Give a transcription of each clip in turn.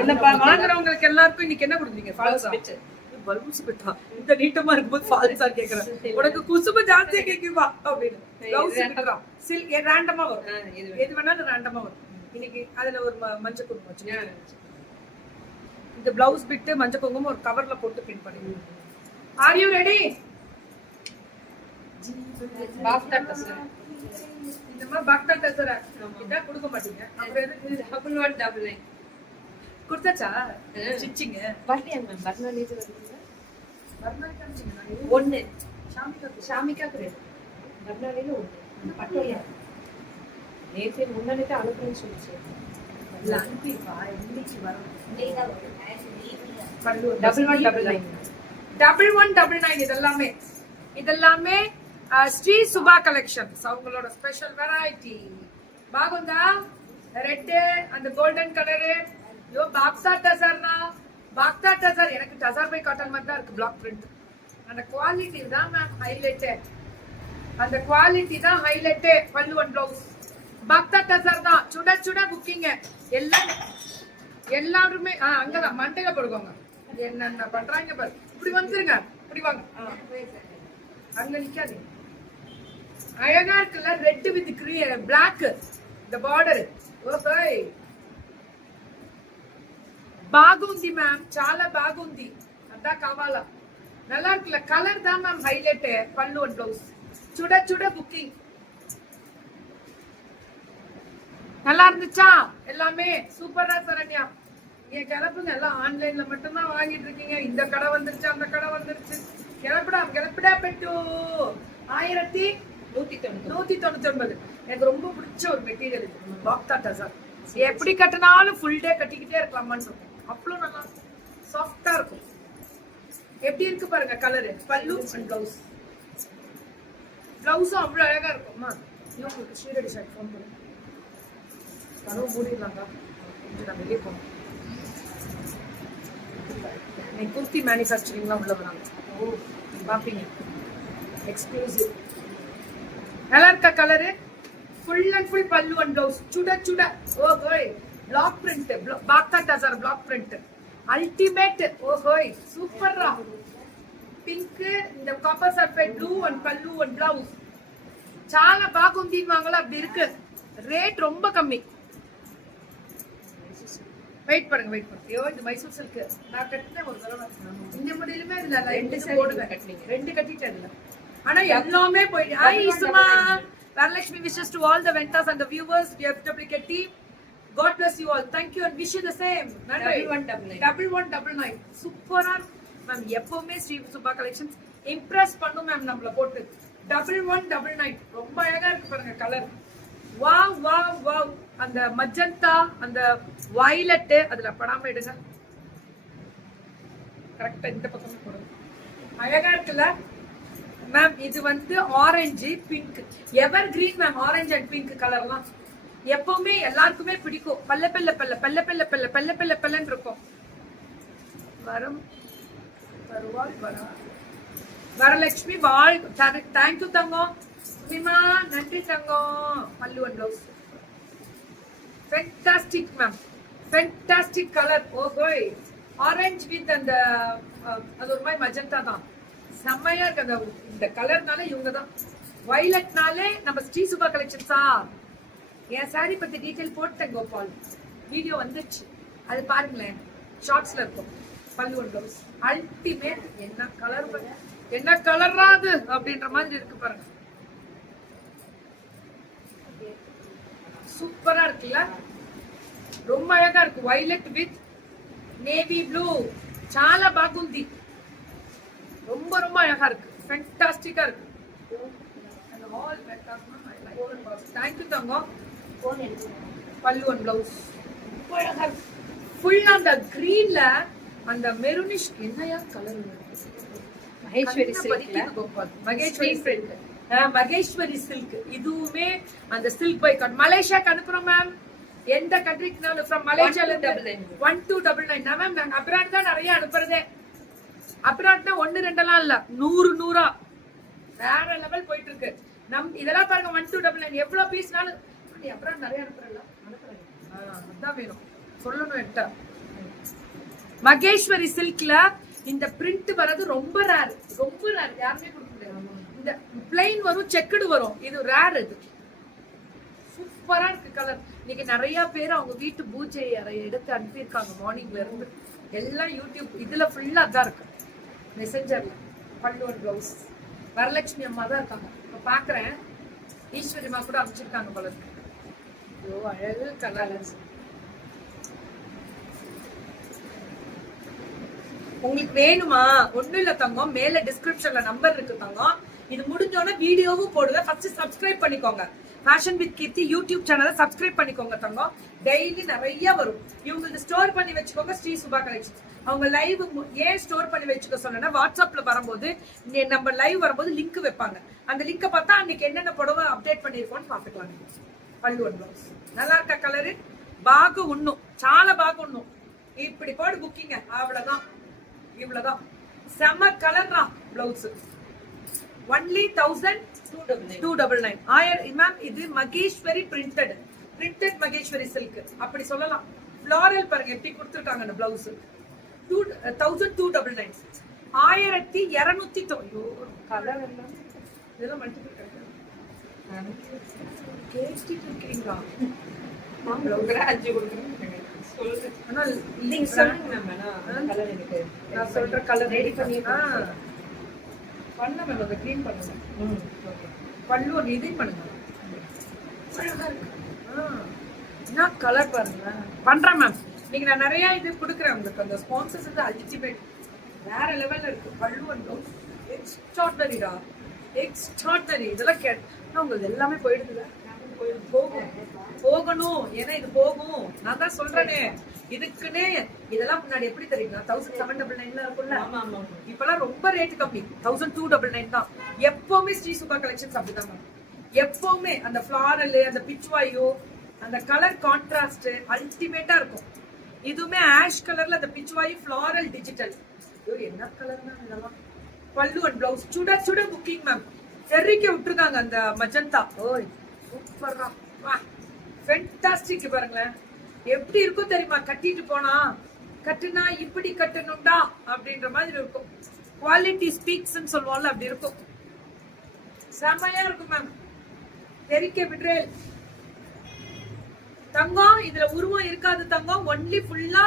என்னப்பா வாங்குறவங்களுக்கு எல்லாருக்கும் இன்னைக்கு என்ன கொடுத்தீங்க? ஃபால்ஸா? பல்புஸ் பிட்டா. இந்த நீட்டமா இருக்கும்போது ஃபால்ஸா கேக்குறேன். உனக்கு குசுபு ஜாஸ்தியா கேக்குவா அப்படின்னு. ப்ளவுஸ் பிட்டா. சில்க் ரேண்டமா வரும். எது வேணாலும் ரேண்டமா வரும். இன்னைக்கு அதுல ஒரு மஞ்சள் குங்குமம் வச்சு. இந்த ப்ளவுஸ் பிட்டு மஞ்சள் குங்குமம் ஒரு கவர்ல போட்டு பின் பண்ணி. Are you ready? BAFTA tussar. இந்த மாதிரி பாஃப்டா டசர் இத கொடுக்க மாட்டீங்க. அப்புறம் எதுக்கு டபுள் 1 டபுள் 9 கொடுத்தாச்சா? ஸ்டிச்சிங் வரலையா மேம்? பர்னாலிஸ் வருதுங்க. பர்னாலி காமிச்சீங்க. ஒண்ணு ஷாமிகா கிரேட். பர்னாலில ஒண்ணு. பட்டோயா. நேத்து முன்னாடியே அனுப்புறேன்னு சொல்லிச்சு. இல்ல அனுப்பிப்பா இன்னைக்கு வரும். நீங்க பல்லு டபுள் 1 டபுள் 9. டபுள் 1 டபுள் 9 இதெல்லாமே ஸ்ரீ சுபா கலெக்ஷன்ஸ் அவங்களோட ஸ்பெஷல் வெரைட்டி. பாகுந்தா ரெட் அந்த கோல்டன் கலரு. யோ பாக்ஸா டசர்னா பாக்ஸா டசர். எனக்கு டசர் பை காட்டன் மாதிரி தான் இருக்கு பிளாக் பிரிண்ட். அந்த குவாலிட்டி தான் மேம் ஹைலைட். அந்த குவாலிட்டி தான் ஹைலைட். பல்லு ஒன் ப்ளவுஸ் பாக்ஸா டசர் தான். சுட சுட புக்கிங் எல்லாருமே அங்கதான் மண்டையில போடுவாங்க. என்னென்ன பண்றாங்க பாரு. இப்படி வந்துருங்க. இப்படி வாங்க. அங்க நிக்காது. அழகா இருக்குல்ல? ரெட் வித் பிளாக் இந்த பார்டர். ஓகே బాగుంది మ్యామ్, చాలా బాగుంది. అదా కావాలా? நல்லா இருக்குல்ல? கலர் தான் மேம் ஹைலைட். பல்லு அண்ட் ப்ளவுஸ் சுட சுட புக்கிங். நல்லா இருந்துச்சா? எல்லாமே சூப்பரா சரண்யா. என் கிளப்புங்க எல்லாம் ஆன்லைன்ல மட்டும்தான் வாங்கிட்டு இருக்கீங்க. இந்த கடை வந்துருச்சு அந்த கடை வந்துருச்சு. கிளப்பிடா பெட்டு 1199. எனக்கு ரொம்ப பிடிச்ச ஒரு மெட்டீரியல் இருக்கு பாக்ஸா டசர். எப்படி கட்டினாலும் ஃபுல் டே கட்டிக்கிட்டே இருக்கலாமான்னு இருக்கும். அவ்வளவு நல்லா சாஃப்டா இருக்கும். எப்படி இருக்கு பாருங்க கலரு. பல்லு அண்ட் பிளவுஸ். பிளவுஸும் அவ்வளவு அழகா இருக்கும்மா. உங்களுக்கு ஸ்ரீரெடி ஷர்ட் ஃபோன் பண்ணு. கனவு மூடிடலாங்க. கொஞ்சம் நான் வெளியே போகணும். நீ குர்த்தி மேனுஃபேக்சரிங்லாம் உள்ள வராங்க. பாப்பீங்க. எக்ஸ்க்ளூசிவ். நல்லா இருக்கா colour? Full and full pallu and blouse சுட சுட. ஓஹோய் பிளாக் பிரிண்ட். பாக்ஸா டசர் பிளாக் பிரிண்ட் அல்டிமேட். ஓஹோய் சூப்பர்ரா. పింక్ இந்த copper sulphate blue and pallu and blouse చాలా బాగుందివాங்களா? அப்படி இருக்கு. ரேட் ரொம்ப கம்மி. வெயிட் பண்ணுங்க. ஐயோ இந்த மைசூர் சில்க் நான் கட்டினேன் ஒரு தடவை. இந்த மாடலுமே அதுல ரெண்டு போடுவேன். ரெண்டு கட்டிட்டேன். ஆனா எல்லாமே போயிடுச்சு. Hi Suma. Varalakshmi wishes to all the vendors and the viewers. FWK team. God bless you all. Thank you and wish you the same. 1199. சூப்பரா மேம். எப்பவுமே ஸ்ரீ சுபா கலெக்ஷன்ஸ் இம்ப்ரெஸ் பண்ணும் மேம் நம்மள போட்டு. 1199 ரொம்ப அழகா இருக்கு பாருங்க கலர். Wow wow wow. அந்த மஜந்தா அந்த வயலட் அதுல படாம எடுங்க. கரெக்டா இந்த பக்கம் போடுங்க. அழகா இருக்குல்ல மேம்? இது வந்து orange pink ever green ma'am. Orange and pink கலர்லாம் எப்பவுமே எல்லாருக்குமே பிடிக்கும். பல்ல பல்ல பல்ல பல்ல பல்ல பல்ல பல்ல பல்ல பல்லன்னு இருக்கும். வரும் வருவாள் வரலட்சுமி வாழ். தேங்க்யூ தங்கம். சுமிமா நன்றி தங்கம். Pallu and blouse fantastic ma'am. Fantastic colour. ஓஹோய் ஆரஞ்சு வித் அந்த அது ஒரு மாதிரி மஜந்தா தான். செம்மையா இருக்கு. அந்த இந்த கலர்னால இவங்க தான். வயலட்னாலே நம்ம ஸ்ரீ சுபா கலெக்ஷன்ஸா. என் சாரி பத்தி டீடைல் போட்டேன் கோபால். வீடியோ வந்துச்சு அது பாருங்களேன். ஷார்ட்ஸ்ல இருக்கும். பல்லு அண்ட் பிளவுஸ் அல்டிமேட். என்ன கலர் என்ன கலரா அது அப்படின்ற மாதிரி இருக்கு பாருங்க. சூப்பரா இருக்குல்ல? ரொம்ப அழகா இருக்கு. వైలెట్ విత్ నేవీ బ్లూ చాలా బాగుంది. ரொம்ப ரொம்ப அழகா இருக்கு. ஃபேண்டாஸ்டிக்கா இருக்கு. Thank you Thangam. Pallu and blouse full அந்த கிரீன்ல அந்த மெரூனிஷ் என்னையா colour. Maheswari silk. Maheswari silk. இதுவுமே அந்த சில்க் பை காட். மலேசியாக்கு அனுப்புறோம் மேம். எந்த கண்ட்ரிக்குனாலும் ஃப்ரம் மலேசியால இருந்து 1299 மேம். நாங்க அப்ராட் தான் நிறைய அனுப்புறதே. அப்ராட்னா 1 2 இல்ல 100 வேற லெவல் போயிட்டு இருக்கு. இதெல்லாம் பாருங்க 1299 எவ்வளவு பீஸ்னாலும். அப்ராட் நிறைய அனுப்புறேன். இதுதான் வேணும் சொல்லணும் என்கிட்ட. மகேஸ்வரி சில்க்ல இந்த பிரிண்ட் வரது ரொம்ப ரேர், ரொம்ப ரேர், யாருமே கொடுக்க முடியாது. இந்த பிளைன் வரும், செக்குடு வரும், இது ரேர். இது சூப்பரா இருக்கு கலர். இன்னைக்கு நிறைய பேர் அவங்க வீட்டு பூஜை அறை எடுத்து அனுப்பியிருக்காங்க மார்னிங்ல இருந்து. எல்லாம் யூடியூப் இதுல ஃபுல்லா அதான் இருக்கு. மெசஞ்சர்ல பல்லுவன் பிளவுஸ் வரலட்சுமி அம்மா தான் இருக்காங்க. இப்ப பாக்குறேன் ஈஸ்வரிமா கூட அமைச்சிருக்காங்க போல இருக்கு. ஐயோ அழகு கலர்ஸ். உங்களுக்கு வேணுமா? ஒண்ணும் இல்ல தங்கம், மேல டிஸ்கிரிப்ஷன்ல நம்பர் இருக்கு தங்கம். இது முடிஞ்சோன்னா வீடியோவும் போடுவேன். ஃபர்ஸ்ட் சப்ஸ்கிரைப் பண்ணிக்கோங்க. ஃபேஷன் வித் கீர்த்தி யூடியூப் சேனலை சப்ஸ்கிரைப் பண்ணிக்கோங்க தங்கம். டெய்லி நிறைய வரும். இவங்களுக்கு ஸ்டோர் பண்ணி வச்சுக்கோங்க. ஸ்ரீ சுபா கலெக்ஷன். அவங்க லைவ் ஏன் ஸ்டோர் பண்ணி வச்சுக்க சொன்னா, வாட்ஸ்அப்ல வரும்போது நம்ம லைவ் வரும்போது லிங்க் வைப்பாங்க. அந்த லிங்கை பார்த்தா அன்னைக்கு என்னென்ன புடவை அப்டேட் பண்ணிருக்கோம்னு பாத்துக்கலாம். பல்லுவன் பிளவுஸ் நல்லா இருக்கா கலரு? பாகு உண்ணும், சால பாகு உண்ணும். இப்படி போடு புக்கிங்க, அவ்வளவுதான். இவ்வளவுதான் செம கலர் தான் பிளவுஸ். ஒன்லி 1299. மேம் இது மகேஸ்வரி பிரிண்டட் மகேஸ்வரி சில்க் அப்படி சொல்லலாம். ஃப்ளாரல் பாருங்க எப்படி கொடுத்துருக்காங்க அந்த பிளவுஸ். 1299. 1200. கலர் எல்லாம் இதெல்லாம் மல்டிபிள் கேஸ்டிட்டு இருக்கீங்களா? நான் சொல்ற கலர் ரெடி பண்ணி பண்ண மேம். அந்த கிரீம் பண்ணுங்க. பல்லுவன் இதையும் பண்ணுங்க. அழகா இருக்கு. என்ன கலர் பாருங்க. பண்றேன் மேம். நீங்க நான் நிறைய இது கொடுக்குறேன் உங்களுக்கு. அந்த ஸ்பான்சர்ஸ் வந்து அல்டிமேட் வேற லெவல்ல இருக்கு. பல்லுவன் ப்ளவுஸ் எக்ஸ்ட்ராடனரிடா, எக்ஸ்ட்ராடனரி. இதெல்லாம் கேட்டா உங்களுக்கு எல்லாமே போயிடுதுல. போகணும், ஏன்னா இது போகும். நான் தான் சொல்றேனே, இதுக்குன்னே இதெல்லாம் முன்னாடி எப்படி தெரியுங்களா 1799 இருக்கும்ல. இப்பெல்லாம் ரொம்ப ரேட் கம்மி. 1299 தான். எப்பவுமே ஸ்ரீ சுபா கலெக்ஷன்ஸ் அப்படிதான். எப்பவுமே அந்த ஃபிளாரல், அந்த பிச்வாயோ, அந்த கலர் கான்ட்ராஸ்ட் அல்டிமேட்டா இருக்கும். இதுவுமே ஆஷ் கலர்ல அந்த பிச்வாயு ஃபிளாரல் டிஜிட்டல். என்ன கலர் தான் இதெல்லாம். பல்லுவன் பிளவுஸ் சுட சுட புக்கிங் மேம். தெரிக்க விட்டுருக்காங்க அந்த மஜந்தா. ஓய் சூப்பர் தான். ஃபென்டாஸ்டிக். பாருங்களேன் எப்படி இருக்கும் தெரியுமா? கட்டிட்டு போனா கட்டுனா இப்படி கட்டணும்டா அப்படின்ற மாதிரி இருக்கும். குவாலிட்டி ஸ்பீக்ஸ்ன்னு சொல்லுவாங்கல்ல, அப்படி இருக்கும். செமையா இருக்கும் மேம். தெரிக்க விட்ரேல் தங்கம். இதுல உருவம் இருக்காது தங்கம். ஒன்லி ஃபுல்லா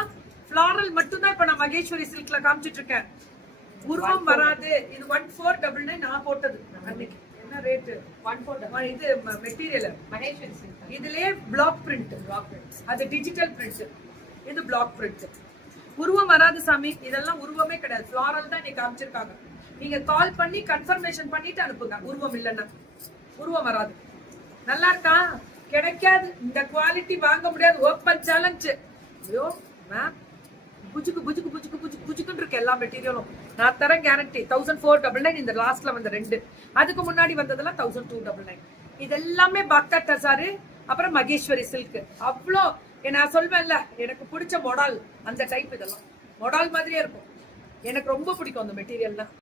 ஃபிளாரல் மட்டும் தான் இப்ப நான் மகேஸ்வரி சில்க்ல காமிச்சிட்டு இருக்கேன். உருவம் வராது. இது 1499 நான் போட்டது அன்னைக்கு. என்ன ரேட்? 14. இது மெட்டீரியல் மகேஸ்வரி சில்க். இதுலயே பிளாக் பிரிண்ட். அது டிஜிட்டல் பிரிண்ட், இது பிளாக் பிரிண்ட். உருவம் வராது சாமி. இதெல்லாம் உருவமே கிடையாது. ஃபிளாரல் தான் இன்னைக்கு காமிச்சிருக்காங்க. நீங்க கால் பண்ணி கன்ஃபர்மேஷன் பண்ணிட்டு அனுப்புங்க. உருவம் இல்லைன்னா உருவம் வராது. நல்லா இருக்கா? கிடைக்காது. இந்த குவாலிட்டி வாங்க முடியாது. Open challenge. ஐயோ மேம், புஜுக்கு புஜுக்கு புஜுக்கு புஜுக்கு புஜுக்குன்னு இருக்கு எல்லா மெட்டீரியலும். நான் தரேன் கேரண்டி. 1499. இந்த லாஸ்ட்ல வந்த 2, அதுக்கு முன்னாடி வந்ததெல்லாம் 1299. இது எல்லாமே பக்தா டசாரு, அப்புறம் மகேஸ்வரி சில்க். அவ்வளோ நான் சொல்வேன்ல, எனக்கு பிடிச்ச மொடால் அந்த டைப். இதெல்லாம் மொடால் மாதிரியே இருக்கும். எனக்கு ரொம்ப பிடிக்கும் அந்த மெட்டீரியல் தான்.